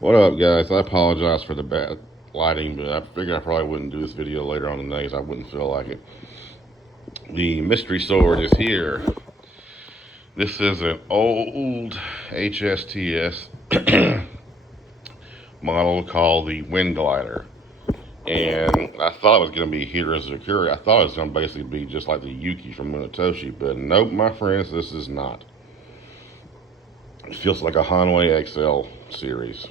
What up, guys? I apologize for the bad lighting, but I figured I probably wouldn't do this video later on in the day because I wouldn't feel like it. The mystery sword is here. This is an old HSTS model called the Windglider. And I thought it was going to be Hirazukuri. I thought it was going to basically be just like the Yuki from Munetoshi, but nope, my friends, this is not. It feels like a Hanwei XL series.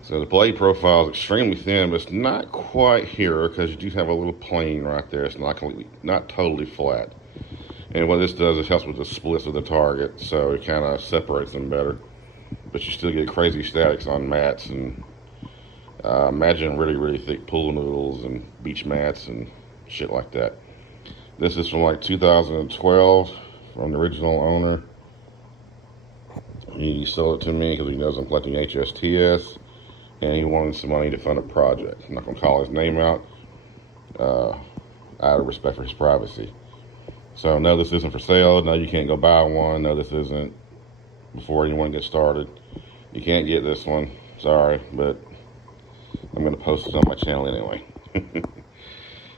So the blade profile is extremely thin, but it's not quite here because you do have a little plane right there. It's not totally flat. And what this does is helps with the splits of the target, so it kind of separates them better. But you still get crazy statics on mats, and imagine really thick pool noodles and beach mats and shit like that. This is from like 2012 from the original owner. He sold it to me because he knows I'm collecting HSTS. And he wanted some money to fund a project. I'm not going to call his name out out of respect for his privacy. So no, this isn't for sale. No, you can't go buy one. No, this isn't before anyone gets started. You can't get this one. Sorry, but I'm going to post it on my channel anyway.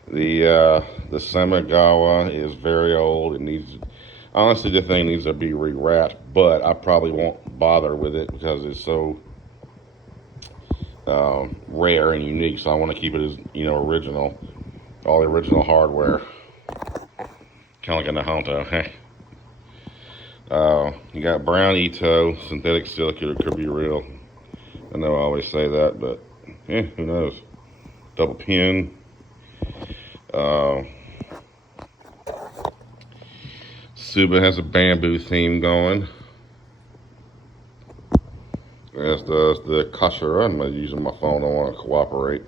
The Samagawa is very old. It needs, honestly, the thing needs to be rewrapped, but I probably won't bother with it because it's so rare and unique, so I want to keep it as, original, all the original hardware, kind of like a Nahonto. You got brown Ito, synthetic silicate, it could be real. I know I always say that, but who knows? Double pin. Suba has a bamboo theme going, as does the Kashira. I'm using my phone, I don't want to cooperate.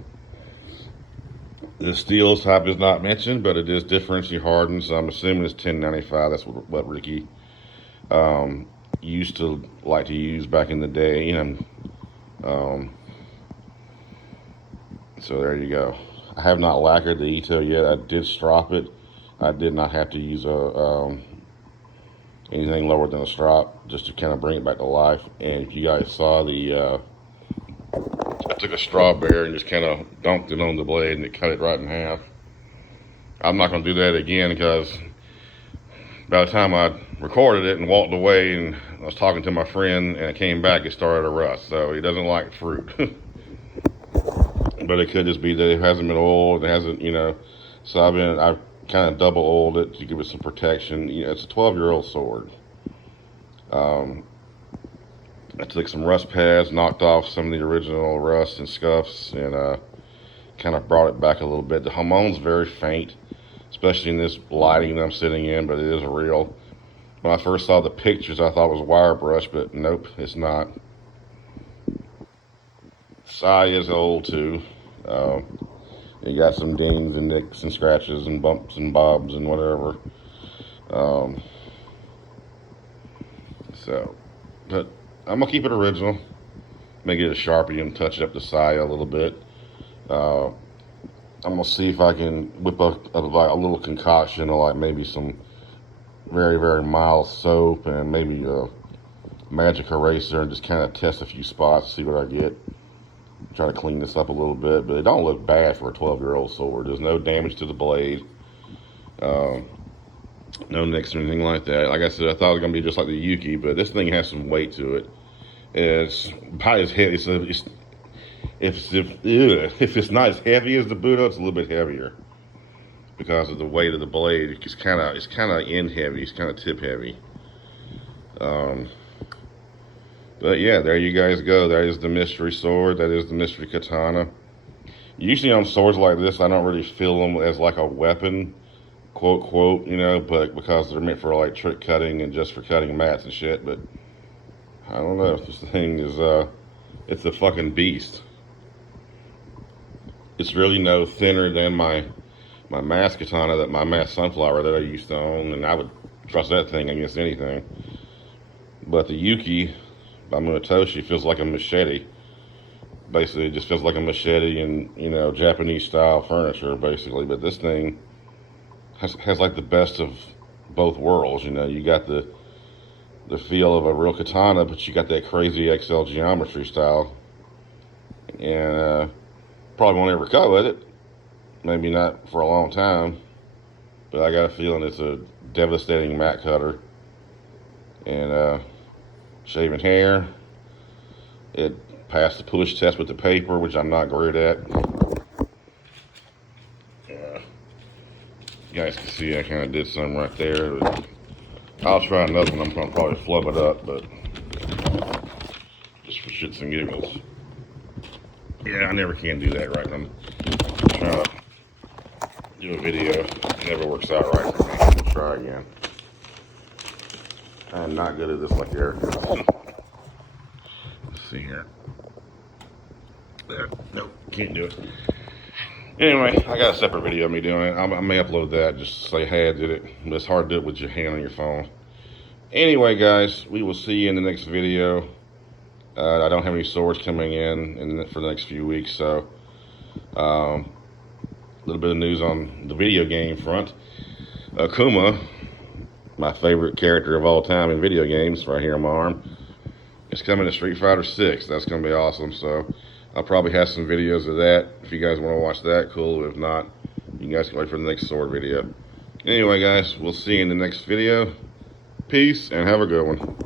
The steel type is not mentioned, but it is differentially hardened, so I'm assuming it's 1095. That's what Ricky used to like to use back in the day. So there you go. I have not lacquered the Ito yet. I did strop it. I did not have to use anything lower than a strop, just to kind of bring it back to life. And if you guys saw I took a strawberry and just kind of dumped it on the blade and it cut it right in half. I'm not going to do that again because by the time I recorded it and walked away and I was talking to my friend and I came back, it started to rust. So he doesn't like fruit. But it could just be that it hasn't been oiled, it hasn't, so I've kind of double oiled it to give it some protection. It's a 12-year-old sword. I took some rust pads, knocked off some of the original rust and scuffs, and kind of brought it back a little bit. The Hamon's very faint, especially in this lighting that I'm sitting in, but it is real. When I first saw the pictures, I thought it was wire brush, but nope, it's not. Sai is old too. You got some dings and nicks and scratches and bumps and bobs and whatever. But I'm gonna keep it original. Make it a Sharpie and touch up the Sai a little bit. I'm gonna see if I can whip up like a little concoction of like maybe some very mild soap and maybe a magic eraser and just kind of test a few spots, see what I get. Try to clean this up a little bit, but it don't look bad for a 12-year-old sword. There's no damage to the blade, no nicks or anything like that. Like I said, I thought it was gonna be just like the Yuki, but this thing has some weight to it. It's probably as heavy. If it's not as heavy as the Budo, it's a little bit heavier because of the weight of the blade. It's kind of end heavy. It's kind of tip heavy. But yeah, there you guys go. That is the mystery sword. That is the mystery katana. Usually on swords like this, I don't really feel them as like a weapon, quote, but because they're meant for like trick cutting and just for cutting mats and shit. But I don't know. This thing is, it's a fucking beast. It's really no thinner than my mass katana, my mass sunflower that I used to own, and I would trust that thing against anything. But the Yuki by Munetoshi feels like a machete. Basically, it just feels like a machete in, Japanese style furniture, basically. But this thing has like the best of both worlds. You got the the feel of a real katana, but you got that crazy XL geometry style. And probably won't ever cut with it. Maybe not for a long time. But I got a feeling it's a devastating mat cutter. And shaving hair. It passed the push test with the paper, which I'm not great at. You guys can see I kind of did something right there. I'll try another one. I'm going to probably flub it up, but just for shits and giggles. Yeah, I never can do that right. I'm trying to do a video. It never works out right for me. We'll try again. I'm not good at this like Eric is. Let's see here. There. Nope, can't do it. Anyway, I got a separate video of me doing it. I may upload that just to say, hey, I did it. But it's hard to do it with your hand on your phone. Anyway, guys, we will see you in the next video. I don't have any swords coming in for the next few weeks, so a little bit of news on the video game front. Akuma, my favorite character of all time in video games, right here on my arm, is coming to Street Fighter 6. That's going to be awesome, so I'll probably have some videos of that. If you guys want to watch that, cool. If not, you guys can wait for the next sword video. Anyway, guys, we'll see you in the next video. Peace, and have a good one.